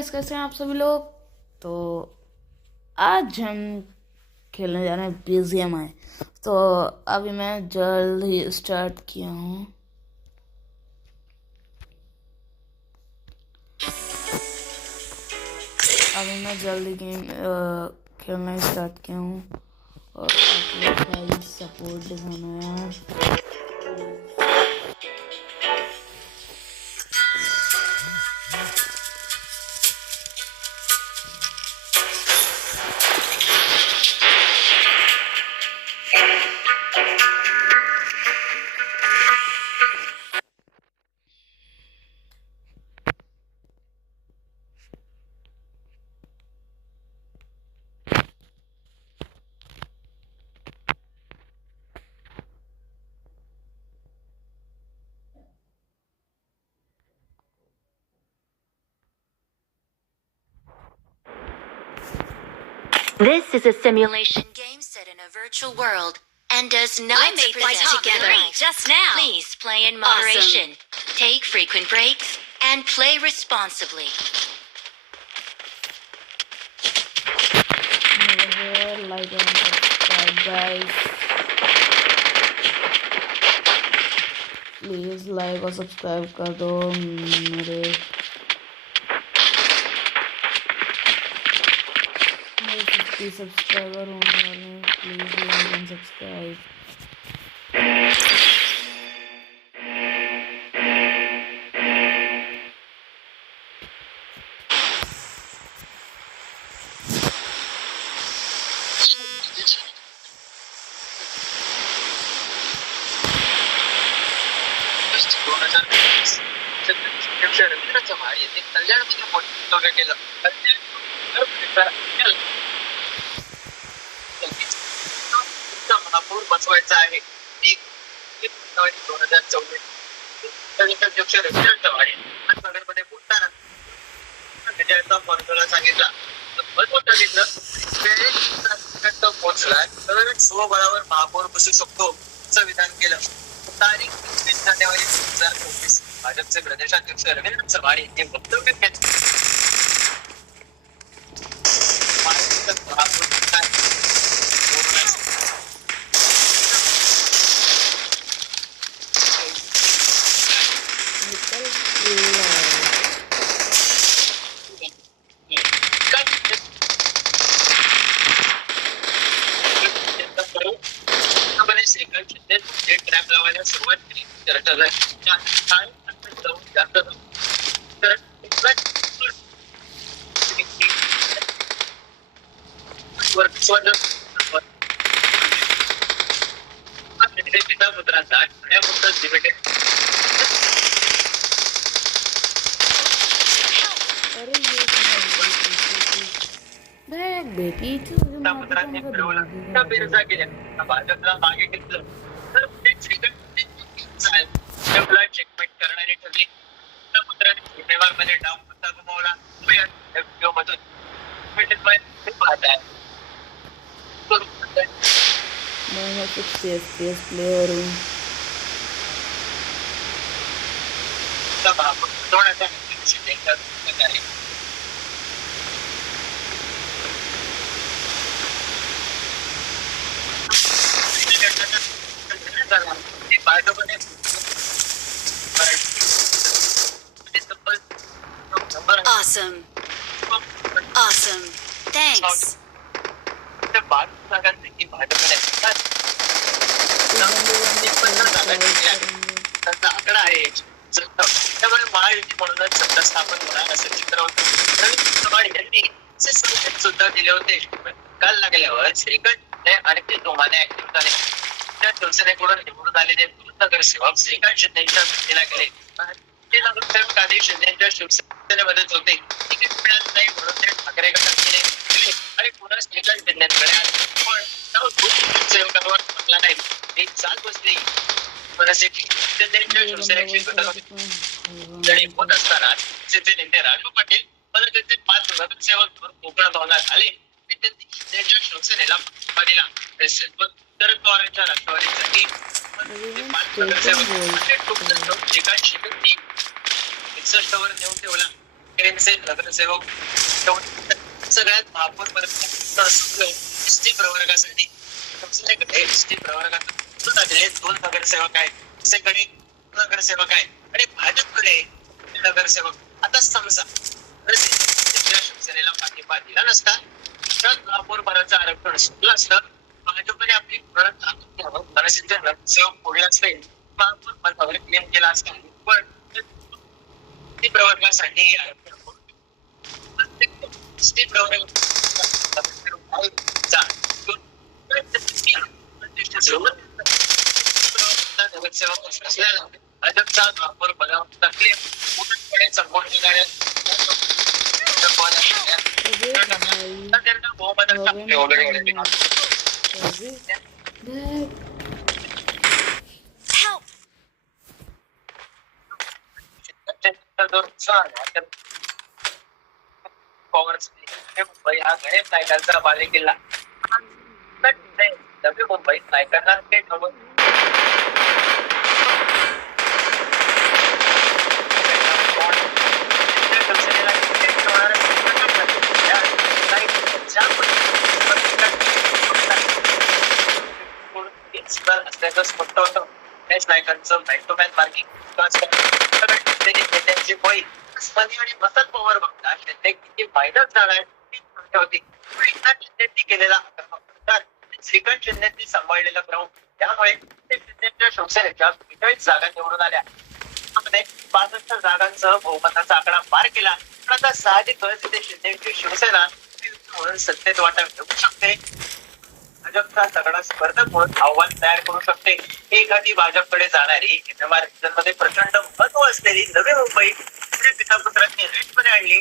Guys, कैसे हैं आप सभी लोग। तो आज हम खेलने जा रहे हैं BGMI। तो अभी मैं जल्द ही स्टार्ट किया हूँ। अभी मैं जल्द ही गेम खेलना स्टार्ट किया हूँ और आप लोग का सपोर्ट दिखाना यार। This is a simulation game set in a virtual world and does not present together. Just now. Please play in moderation. Take frequent breaks and play responsibly. Like and subscribe, guys. Please like और subscribe कर दो मेरे 50 subscriber होने वाले हैं। Please like end subscribe. महापौर बसवायचा आहे 2024 अध्यक्ष रवींद्र चव्हाण नगरमध्ये बोलताना विजयाचा फॉर्म्युला सांगितला. पोहोचला तर स्वबळावर महापौर बसू शकतो असं विधान केलं. तारीख 25 जानेवारी 2024 भाजपचे प्रदेशाध्यक्ष रवींद्र चव्हाण यांनी वक्तव्य केलं. ट्रॅप लावायला सुरुवात केली. पिता पुत्रांचा बेटी पुत्रांनी फिरवला बिरजा केल्या. भाजपला मागे घेतलं तर चेकमेट करणारी ठरली. पुत्रांनी शुक्रवारमध्ये डाव पत्ता गमावला. मैं 60 FPS प्लेयर हूँ. Awesome. Awesome. Thanks. आकडा आहे. त्यामुळे महायुती म्हणूनच सत्ता स्थापन होणार असं चित्र होतं. रवींद्र चव्हाण यांनी सुद्धा दिले होते. काल लागल्यावर श्रीकांत आणि दोघांने ऍक्टिव्ह झाले. त्या शिवसेनेकडून निवडून आलेले नगरसेवक श्रीकांत शिंदेच्या भेटीला गेले. ते नगरसेवक आधी शिंदेच्या शिवसेनेमध्येच होते. तिकीट मिळत नाही म्हणून ते ठाकरे गटात गेले आणि पुन्हा श्रीकांत शिंदेकडे आले. पण सेवकांवर थांबला नाही. एक चाल बसली. शिंदेच्या शिवसेनेची जणी होत असताना तिचे नेते राजू पाटील पद्धतीचे 5 नगरसेवक कोकण भवनात आले. शिंदेच्या शिवसेनेला पाठिंबा दिला. शरद पवारांच्या राष्ट्रवादीसाठी 5 नगरसेवक 61 वर नेऊन ठेवला. ठाकरेंचे नगरसेवक सगळ्यात महापौर एसटी प्रवर्गासाठी एसटी प्रवर्गाचे 2 नगरसेवक आहेत, दुसरीकडे नगरसेवक आहेत आणि भाजपकडे नगरसेवक. आता समजा शिवसेनेला पाठिंबा दिला नसता तर महापौर पदाचं आरक्षण सुटलं असतं, भाजपने आपली परत मनसेचे नगरसेवक फोडले असते, महापौर पदावर क्लेम केला असता. पण प्रवर्गासाठी नगरसेवक असल्यानं भाजपचा महापौर पदावर क्लेम पूर्णपणे सपोर्ट करण्यात त्यांना बहुमताचा मुंबई हा गणेश नायकांचा बालेकिल्ला. नवी मुंबईत नायकांना ते ठरवून असल्याचं स्पष्ट होतं. गणेश नायकांचं मॅन टू मॅन मार्किंग नेत्यांची बळी आणि मसत पवार बघता ते किती मायनस झालाय होती. शिंदेनी केलेला श्रीकांत शिंदेनी सांभाळलेला ग्राउंड त्यामुळे शिंदेच्या शिवसेनेच्या 42 जागा निवडून आल्या. त्यामध्ये 65 जागांसह बहुमताचा आकडा पार केला. पण आता साहजिकच इथे शिंदेची शिवसेना म्हणून सत्तेत वाटा घेऊ शकते. भाजपचा तगडा स्पर्धक म्हणून आव्हान तयार करू शकते. एखादी भाजपकडे जाणारी मध्ये प्रचंड महत्व असलेली नवी मुंबई पितापुत्रांनी रेटमध्ये आणली.